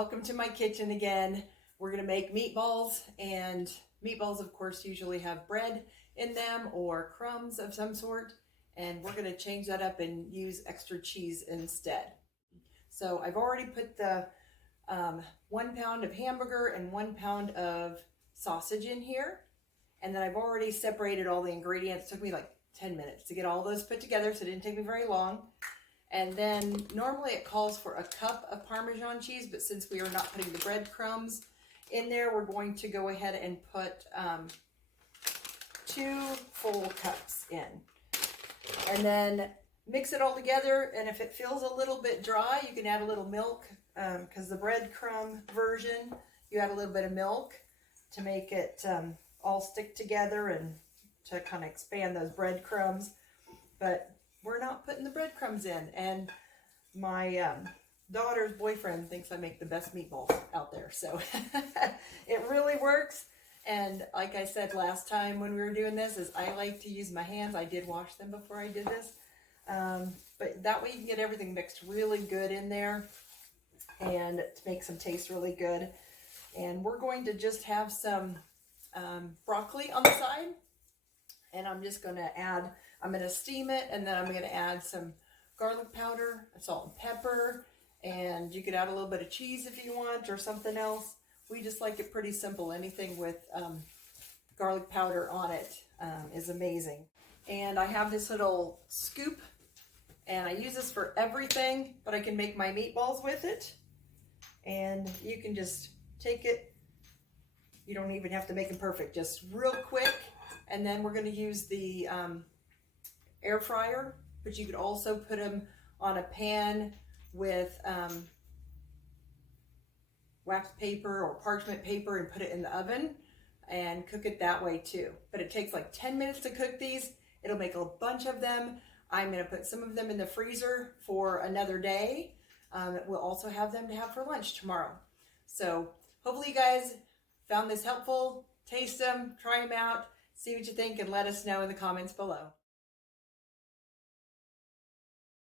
Welcome to my kitchen again. We're going to make meatballs, and meatballs of course usually have bread in them or crumbs of some sort, and we're going to change that up and use extra cheese instead. So I've already put the 1 pound of hamburger and 1 pound of sausage in here, and then I've already separated all the ingredients. It took me like 10 minutes to get all those put together, so it didn't take me very long. And then normally it calls for a cup of Parmesan cheese, but since we are not putting the breadcrumbs in there, we're going to go ahead and put 2 full cups in. And then mix it all together, and if it feels a little bit dry, you can add a little milk, because the breadcrumb version, you add a little bit of milk to make it all stick together and to kind of expand those breadcrumbs. But we're not putting the breadcrumbs in, and my daughter's boyfriend thinks I make the best meatballs out there, so it really works. And like I said last time when we were doing this, is I like to use my hands. I did wash them before I did this, but that way you can get everything mixed really good in there and to make them taste really good. And we're going to just have some broccoli on the side, and I'm just going to add, I'm going to steam it, and then I'm going to add some garlic powder, salt and pepper, and you could add a little bit of cheese if you want, or something else. We just like it pretty simple. Anything with garlic powder on it is amazing. And I have this little scoop, and I use this for everything, but I can make my meatballs with it. And you can just take it. You don't even have to make them perfect, just real quick. And then we're going to use the air fryer, but you could also put them on a pan with wax paper or parchment paper and put it in the oven and cook it that way too. But it takes like 10 minutes to cook these. It'll make a bunch of them. I'm going to put some of them in the freezer for another day. We'll also have them to have for lunch tomorrow. So hopefully you guys found this helpful. Taste them, try them out, see what you think, and let us know in the comments below.